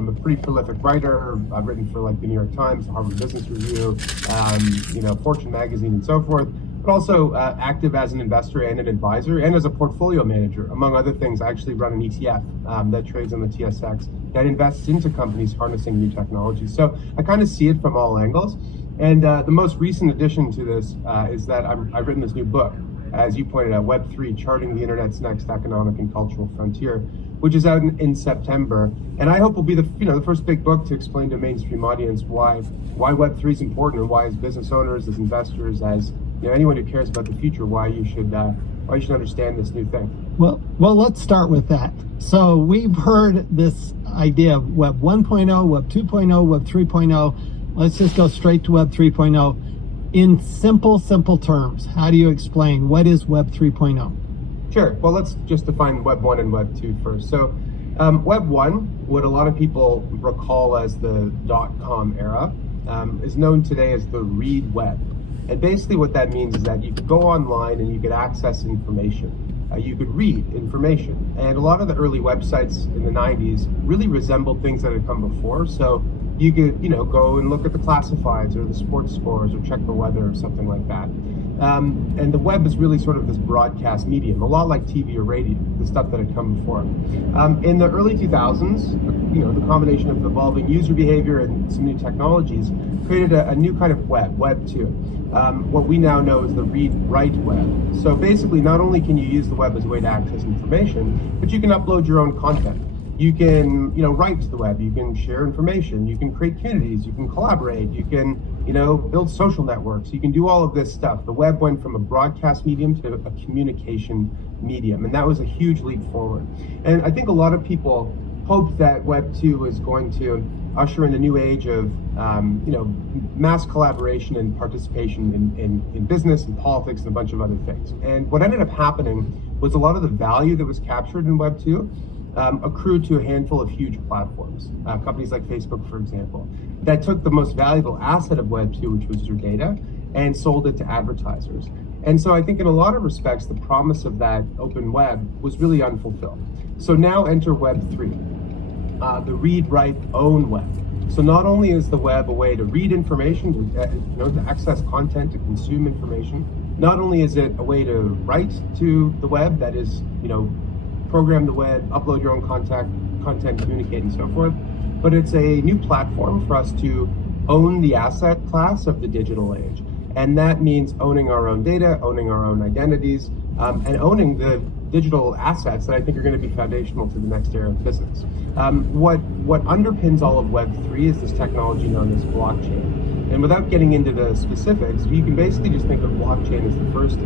I'm a pretty prolific writer. I've written for like the New York Times, the Harvard Business Review, Fortune magazine, and so forth. But also active as an investor and an advisor, and as a portfolio manager, among other things. I actually run an ETF that trades on the TSX that invests into companies harnessing new technologies. So I kind of see it from all angles. And the most recent addition to this is that I've written this new book, as you pointed out, Web3, Charting the Internet's Next Economic and Cultural Frontier, which is out in September. And I hope will be the first big book to explain to a mainstream audience why Web3 is important, and why, as business owners, as investors, as anyone who cares about the future, why you should understand this new thing. Well, let's start with that. So we've heard this idea of Web 1.0, Web 2.0, Web 3.0. Let's just go straight to Web 3.0. In simple terms, how do you explain what is Web 3.0? Sure. Well, let's just define Web 1 and Web 2 first. So Web 1, what a lot of people recall as the .com era, is known today as the read web. And basically what that means is that you could go online and you could access information. You could read information. And a lot of the early websites in the 90s really resembled things that had come before. So you could, go and look at the classifieds or the sports scores or check the weather or something like that. And the web is really sort of this broadcast medium, a lot like TV or radio, the stuff that had come before. In the early 2000s, the combination of evolving user behavior and some new technologies created a new kind of web, Web 2. What we now know as the read-write web. So basically, not only can you use the web as a way to access information, but you can upload your own content. You can, write to the web. You can share information. You can create communities. You can collaborate. You can, build social networks. You can do all of this stuff. The web went from a broadcast medium to a communication medium, and that was a huge leap forward. And I think a lot of people hoped that Web 2 was going to usher in a new age of, mass collaboration and participation in business and politics and a bunch of other things. And what ended up happening was a lot of the value that was captured in Web 2 accrued to a handful of huge platforms, companies like Facebook, for example, that took the most valuable asset of Web 2, which was your data, and sold it to advertisers. And so I think in a lot of respects, the promise of that open web was really unfulfilled. So now enter Web 3, the read, write, own web. So not only is the web a way to read information, to access content, to consume information, not only is it a way to write to the web, that is, program the web, upload your own content, communicate, and so forth, but it's a new platform for us to own the asset class of the digital age. And that means owning our own data, owning our own identities, and owning the digital assets that I think are going to be foundational to the next era of business. What underpins all of Web 3 is this technology known as blockchain. And without getting into the specifics, you can basically just think of blockchain as the first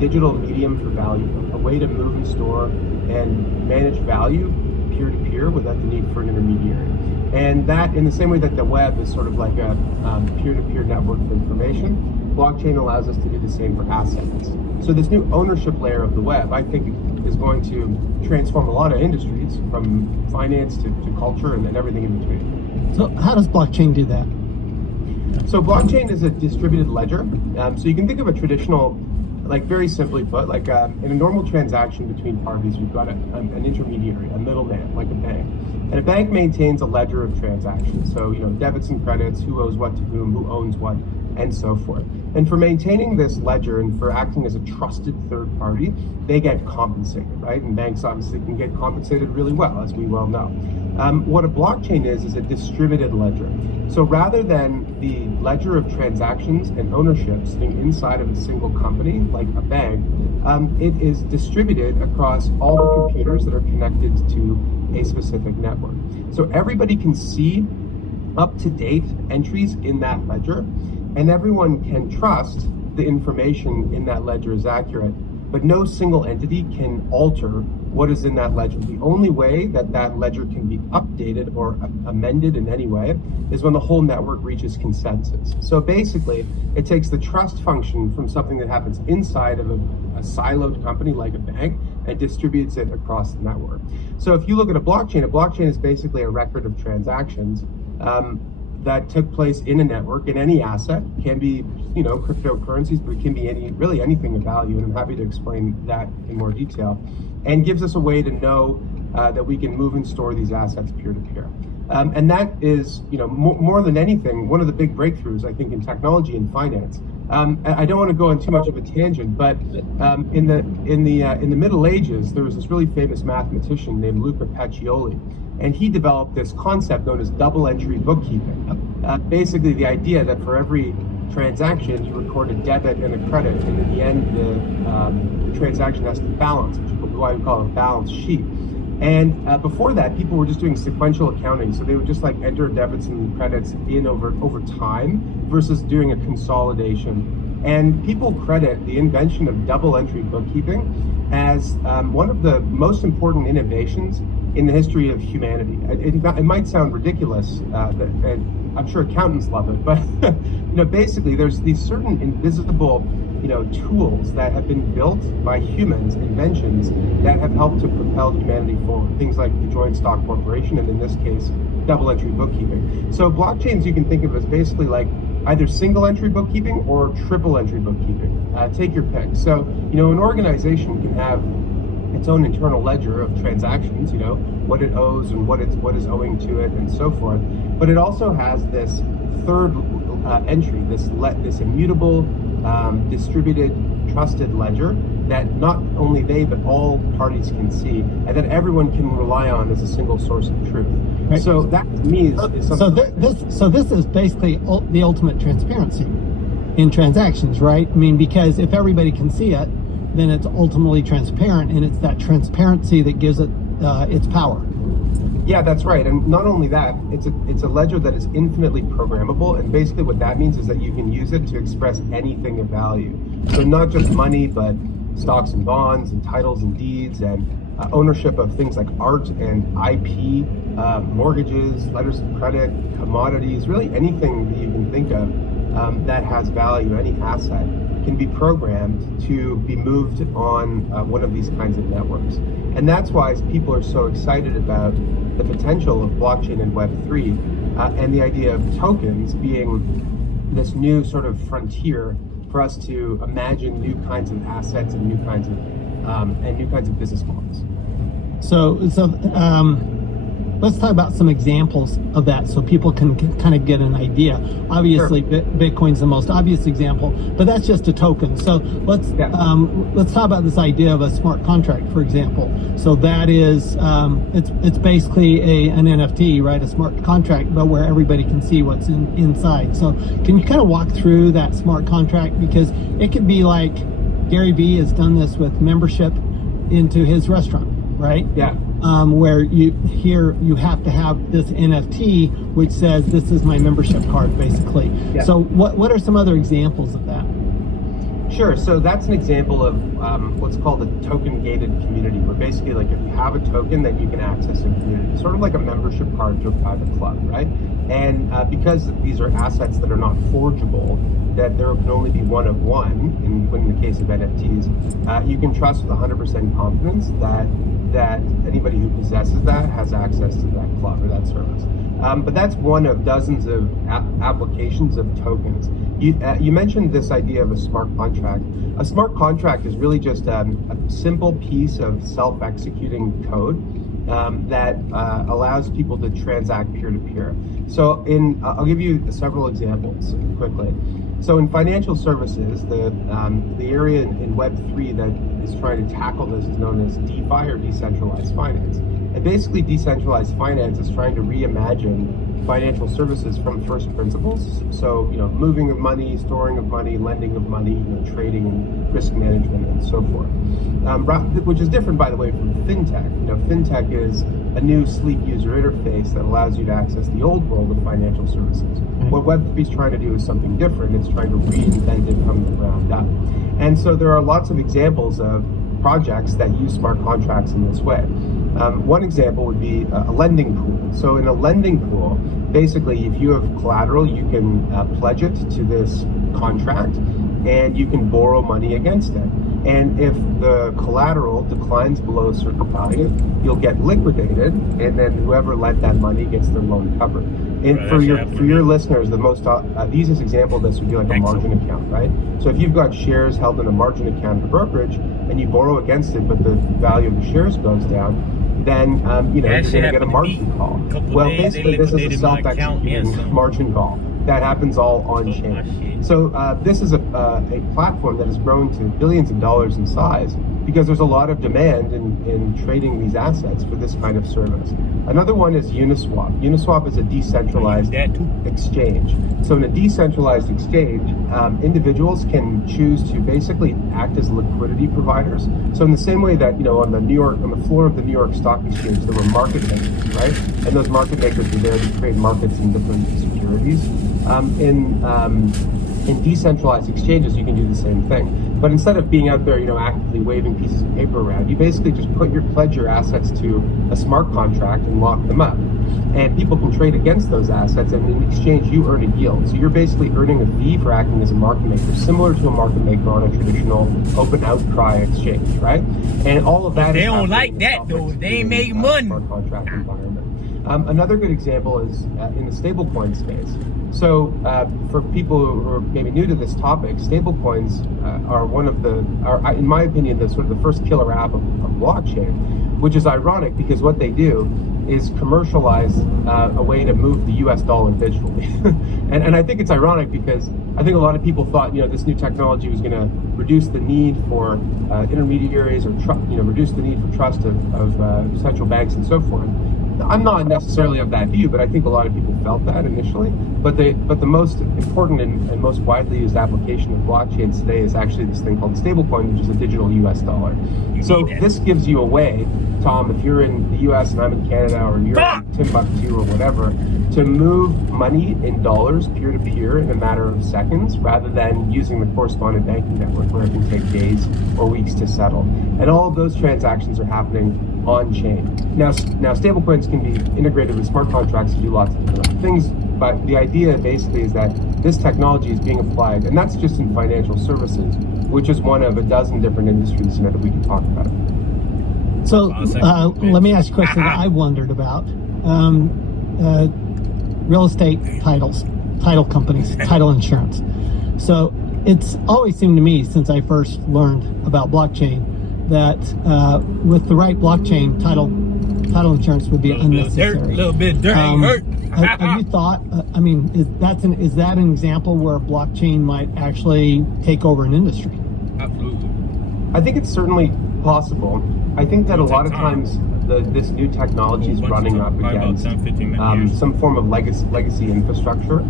digital medium for value, a way to move and store and manage value peer-to-peer without the need for an intermediary. And that, in the same way that the web is sort of like a peer-to-peer network of information, blockchain allows us to do the same for assets. So this new ownership layer of the web, I think, is going to transform a lot of industries, from finance to culture and everything in between. So how does blockchain do that? So blockchain is a distributed ledger. So you can think of a traditional, like very simply put, like in a normal transaction between parties, you've got an intermediary, a middleman, like a bank. And a bank maintains a ledger of transactions. So, debits and credits, who owes what to whom, who owns what, and so forth. And for maintaining this ledger and for acting as a trusted third party, they get compensated, right? And banks obviously can get compensated really well, as we well know. What a blockchain is a distributed ledger. So rather than the ledger of transactions and ownership sitting inside of a single company, like a bank, it is distributed across all the computers that are connected to a specific network. So everybody can see up-to-date entries in that ledger, and everyone can trust the information in that ledger is accurate, but no single entity can alter what is in that ledger. The only way that that ledger can be updated or amended in any way is when the whole network reaches consensus. So basically, it takes the trust function from something that happens inside of a siloed company like a bank and distributes it across the network. So if you look at a blockchain is basically a record of transactions that took place in a network, in any asset. Can be, cryptocurrencies, but it can be anything of value, and I'm happy to explain that in more detail, and gives us a way to know that we can move and store these assets peer-to-peer. And that is, more than anything, one of the big breakthroughs, I think, in technology and finance. I don't want to go on too much of a tangent, but in the Middle Ages, there was this really famous mathematician named Luca Pacioli, and he developed this concept known as double entry bookkeeping. Basically, the idea that for every transaction, you record a debit and a credit, and in the end, the transaction has to balance, which is why we call it a balance sheet. And before that, people were just doing sequential accounting, so they would just like enter debits and credits in over time versus doing a consolidation. And people credit the invention of double entry bookkeeping as one of the most important innovations in the history of humanity. It might sound ridiculous, and I'm sure accountants love it, but basically there's these certain invisible tools that have been built by humans, inventions that have helped to propel humanity forward. Things like the joint stock corporation, and in this case, double entry bookkeeping. So blockchains you can think of as basically like either single entry bookkeeping or triple entry bookkeeping. Take your pick. So, an organization can have its own internal ledger of transactions, what it owes and what is owing to it and so forth. But it also has this third entry, this immutable, distributed, trusted ledger that not only they but all parties can see, and that everyone can rely on as a single source of truth. Right. So that to me is something. So this is basically the ultimate transparency in transactions, right? I mean, because if everybody can see it, then it's ultimately transparent, and it's that transparency that gives it its power. Yeah, that's right. And not only that, it's a ledger that is infinitely programmable. And basically what that means is that you can use it to express anything of value. So not just money, but stocks and bonds and titles and deeds and ownership of things like art and IP, mortgages, letters of credit, commodities, really anything that you can think of that has value, any asset can be programmed to be moved on one of these kinds of networks. And that's why people are so excited about the potential of blockchain and Web3 and the idea of tokens being this new sort of frontier for us to imagine new kinds of assets and new kinds of business models. So let's talk about some examples of that so people can kind of get an idea. Obviously, sure. Bitcoin's the most obvious example, but that's just a token. So let's talk about this idea of a smart contract, for example. So that is, it's basically an NFT, right? A smart contract, but where everybody can see what's inside. So can you kind of walk through that smart contract? Because it could be like Gary Vee has done this with membership into his restaurant, right? Yeah. Where you have to have this NFT which says this is my membership card, basically. Yeah. So what are some other examples of that? Sure. So that's an example of what's called a token-gated community, where basically, like, if you have a token, then you can access a community, sort of like a membership card to a private club, right? And because these are assets that are not forgeable, that there can only be one of one, in the case of NFTs, you can trust with 100% confidence that anybody who possesses that has access to that club or that service. But that's one of dozens of applications of tokens. You mentioned this idea of a smart contract. A smart contract is really just a simple piece of self-executing code that allows people to transact peer-to-peer. So I'll give you several examples quickly. So in financial services, the area in Web3 that is trying to tackle this is known as DeFi, or decentralized finance. And basically, decentralized finance is trying to reimagine financial services from first principles. So, moving of money, storing of money, lending of money, trading and risk management and so forth. Which is different, by the way, from fintech. Fintech is a new sleek user interface that allows you to access the old world of financial services. Mm-hmm. What Web3 is trying to do is something different. It's trying to reinvent it from the ground up. And so there are lots of examples of projects that use smart contracts in this way. One example would be a lending pool. So in a lending pool, basically, if you have collateral, you can pledge it to this contract, and you can borrow money against it. And if the collateral declines below a certain value, you'll get liquidated, and then whoever lent that money gets their loan covered. And right, for your listeners, the most the easiest example of this would be like a margin account, right? So if you've got shares held in a margin account at a brokerage, and you borrow against it, but the value of the shares goes down, then you know, That you're shit going to get a happened to me. margin call. Couple Well, days, they basically, this is a liquidated my account and self-executing some. margin call that happens all on My shit. chain. So this is a platform that has grown to billions of dollars in size because there's a lot of demand in trading these assets for this kind of service. Another one is Uniswap. Uniswap is a decentralized That too. exchange. So in a decentralized exchange, individuals can choose to basically act as liquidity providers. So in the same way that, you know, on the floor of the New York Stock Exchange, there were market makers, right? And those market makers were there to create markets in different securities. In decentralized exchanges, you can do the same thing. But instead of being out there, you know, actively waving pieces of paper around, you basically just pledge your assets to a smart contract and lock them up. And people can trade against those assets, and in exchange, you earn a yield. So you're basically earning a fee for acting as a market maker, similar to a market maker on a traditional open outcry exchange, right? And all of that They is don't happening like in that, the though. They ain't make money. smart contract environment. Another good example is in the stablecoin space. So for people who are maybe new to this topic, stablecoins are one of in my opinion, the sort of the first killer app of blockchain, which is ironic because what they do is commercialize a way to move the US dollar digitally. and I think it's ironic because I think a lot of people thought, you know, this new technology was going to reduce the need for intermediaries or reduce the need for trust of central banks and so forth. I'm not necessarily of that view, but I think a lot of people felt that initially. But the most important and most widely used application of blockchains today is actually this thing called stablecoin, which is a digital US dollar. So this gives you a way, Tom, if you're in the US and I'm in Canada, or you're in Timbuktu or whatever, to move money in dollars peer-to-peer in a matter of seconds, rather than using the correspondent banking network where it can take days or weeks to settle. And all of those transactions are happening on chain. Now stablecoins can be integrated with smart contracts to do lots of different things, but the idea basically is that this technology is being applied, and that's just in financial services, which is one of a dozen different industries, you know, that we can talk about. So let me ask you a question that I wondered about. Real estate title companies, title insurance. So it's always seemed to me, since I first learned about blockchain, that with the right blockchain, title insurance would be unnecessary. A little bit dirt ain't hurt. Have you thought? I mean, is that an example where a blockchain might actually take over an industry? Absolutely. I think it's certainly possible. I think that a lot of times this new technology is running up against some form of legacy infrastructure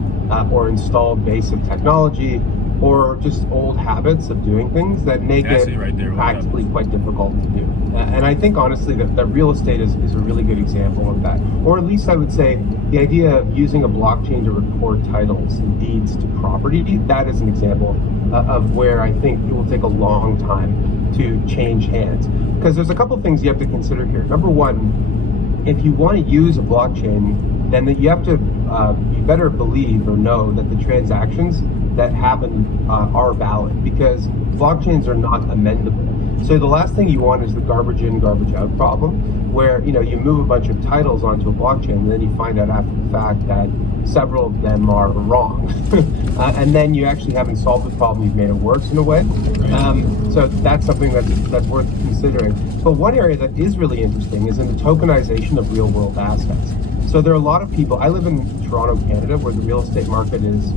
or installed base of technology, or just old habits of doing things that make it practically quite difficult to do. And I think honestly that real estate is a really good example of that. Or at least I would say the idea of using a blockchain to record titles and deeds to property, that is an example of where I think it will take a long time to change hands. Because there's a couple things you have to consider here. Number one, if you want to use a blockchain, then you have to, you better believe or know that the transactions that happen are valid, because blockchains are not amendable. So the last thing you want is the garbage in, garbage out problem, where you move a bunch of titles onto a blockchain and then you find out after the fact that several of them are wrong. And then you actually haven't solved the problem, you've made it worse in a way. So that's something that's worth considering. But one area that is really interesting is in the tokenization of real world assets. So there are a lot of people, I live in Toronto, Canada, where the real estate market is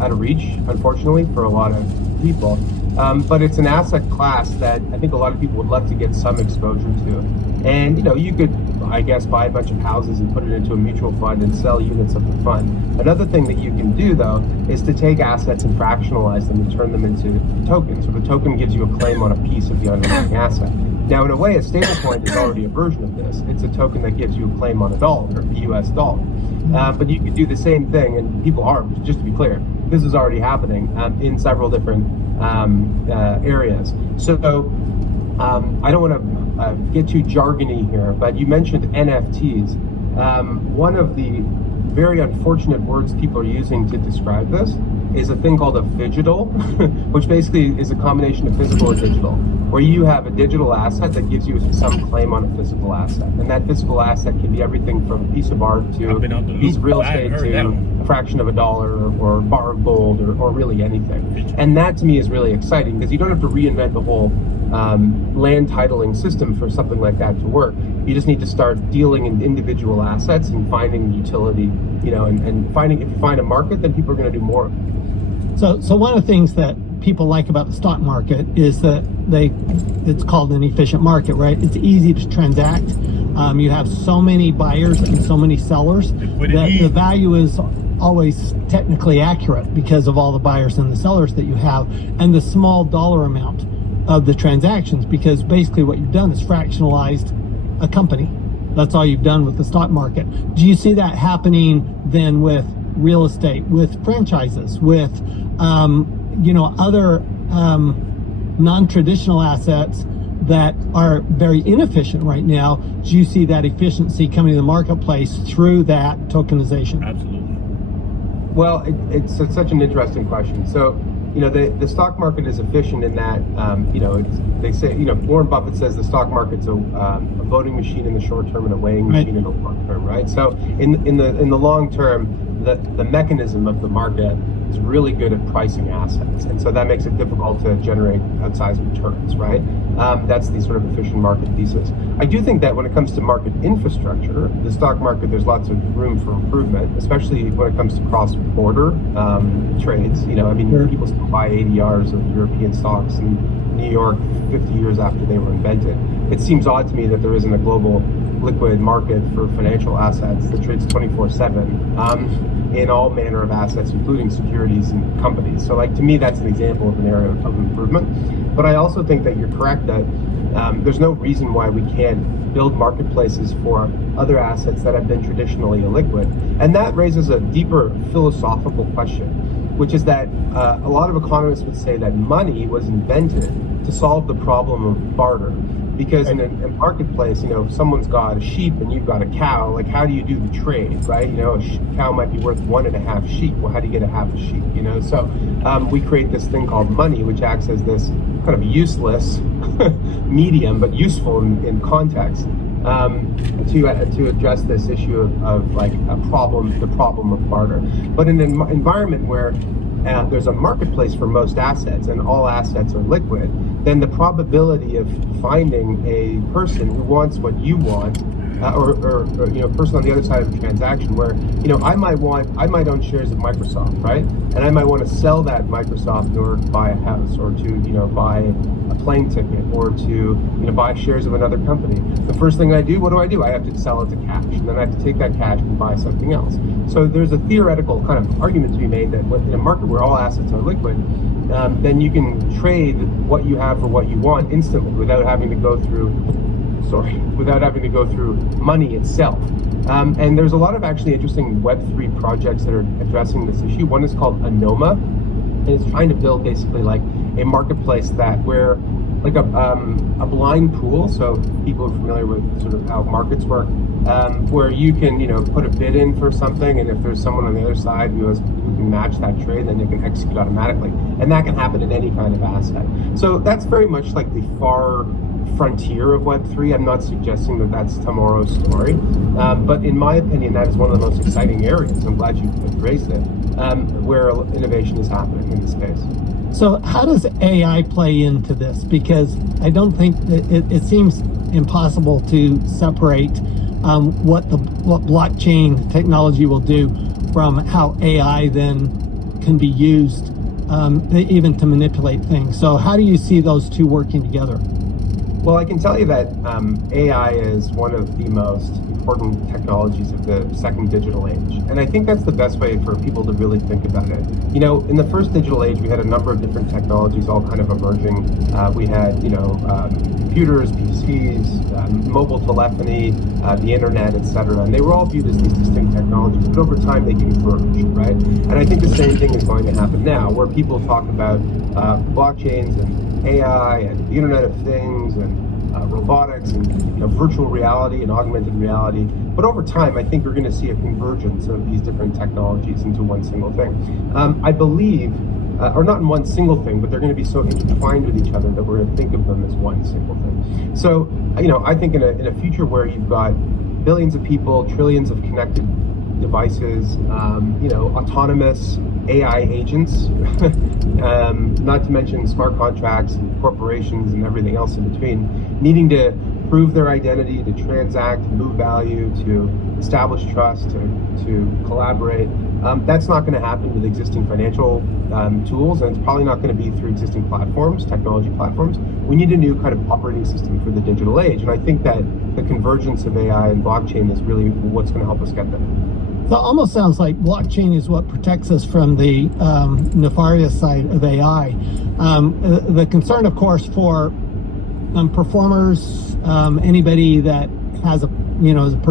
out of reach, unfortunately, for a lot of people. But it's an asset class that I think a lot of people would love to get some exposure to. And you could, I guess, buy a bunch of houses and put it into a mutual fund and sell units of the fund. Another thing that you can do, though, is to take assets and fractionalize them and turn them into tokens. So the token gives you a claim on a piece of the underlying asset. Now, in a way, a stablecoin is already a version of this. It's a token that gives you a claim on a dollar, the US dollar. But you could do the same thing, and people are, just to be clear, this is already happening in several different areas. So I don't want to get too jargony here, but you mentioned NFTs. One of the very unfortunate words people are using to describe this is a thing called a phygital, which basically is a combination of physical and digital, where you have a digital asset that gives you some claim on a physical asset. And that physical asset can be everything from a piece of art to a piece of real estate to a fraction of a dollar or a bar of gold or really anything. And that to me is really exciting because you don't have to reinvent the wheel land titling system for something like that to work. You just need to start dealing in individual assets and finding utility, and finding, if you find a market, then people are going to do more. So one of the things that people like about the stock market is that it's called an efficient market, right? It's easy to transact. You have so many buyers and so many sellers that the value is always technically accurate because of all the buyers and the sellers that you have, and the small dollar amount of the transactions, because basically what you've done is fractionalized a company. That's all you've done with the stock market. Do you see that happening then with real estate, with franchises, with other non-traditional assets that are very inefficient right now? Do you see that efficiency coming to the marketplace through that tokenization? Absolutely. Well, it's such an interesting question. So, the stock market is efficient in that, they say, Warren Buffett says the stock market's a voting machine in the short term and a weighing machine in the long term, right? So in the long term, the mechanism of the market is really good at pricing assets, and so that makes it difficult to generate outsized returns, right? That's the sort of efficient market thesis. I do think that when it comes to market infrastructure, the stock market, there's lots of room for improvement, especially when it comes to cross-border trades. People still buy ADRs of European stocks in New York 50 years after they were invented. It seems odd to me that there isn't a global liquid market for financial assets that trades 24/7 in all manner of assets, including securities and companies. So, to me, that's an example of an area of improvement. But I also think that you're correct that there's no reason why we can't build marketplaces for other assets that have been traditionally illiquid. And that raises a deeper philosophical question, which is that a lot of economists would say that money was invented to solve the problem of barter. Because in a marketplace, if someone's got a sheep and you've got a cow, how do you do the trade, right? A cow might be worth 1.5 sheep. Well, how do you get a half a sheep, So we create this thing called money, which acts as this kind of useless medium, but useful in context, to address this issue of the problem of barter. But in an environment where there's a marketplace for most assets and all assets are liquid, then the probability of finding a person who wants what you want, or a person on the other side of the transaction where, I might own shares of Microsoft, right? And I might want to sell that Microsoft in order to buy a house, or to, buy a plane ticket, or to, buy shares of another company. The first thing I do, what do? I have to sell it to cash, and then I have to take that cash and buy something else. So there's a theoretical kind of argument to be made that in a market where all assets are liquid, then you can trade what you have for what you want instantly without having to go through money itself. And there's a lot of actually interesting Web3 projects that are addressing this issue. One is called Anoma, and it's trying to build basically a marketplace where a blind pool, so people are familiar with sort of how markets work, where you can put a bid in for something, and if there's someone on the other side who can match that trade, then it can execute automatically, and that can happen in any kind of asset. So that's very much the far frontier of Web3. I'm not suggesting that that's tomorrow's story, but in my opinion, that is one of the most exciting areas. I'm glad you raised it, where innovation is happening in the space. So how does AI play into this? Because I don't think that it seems impossible to separate what blockchain technology will do from how AI then can be used even to manipulate things. So how do you see those two working together? Well, I can tell you that AI is one of the most important technologies of the second digital age. And I think that's the best way for people to really think about it. In the first digital age, we had a number of different technologies all kind of emerging. We had, computers, PCs, mobile telephony, the internet, etc. And they were all viewed as these distinct technologies, but over time they converged, right? And I think the same thing is going to happen now, where people talk about blockchains and AI and the Internet of Things and robotics and virtual reality and augmented reality. But over time, I think we're going to see a convergence of these different technologies into one single thing. I believe, or not in one single thing, but they're going to be so intertwined with each other that we're going to think of them as one single thing. So, I think in a future where you've got billions of people, trillions of connected devices, autonomous AI agents, not to mention smart contracts and corporations and everything else in between, needing to prove their identity, to transact, move value, to establish trust, to collaborate. That's not going to happen with existing financial tools, and it's probably not going to be through existing platforms, technology platforms. We need a new kind of operating system for the digital age, and I think that the convergence of AI and blockchain is really what's going to help us get there. So it almost sounds like blockchain is what protects us from the nefarious side of AI. The concern, of course, for performers, anybody that has a, is a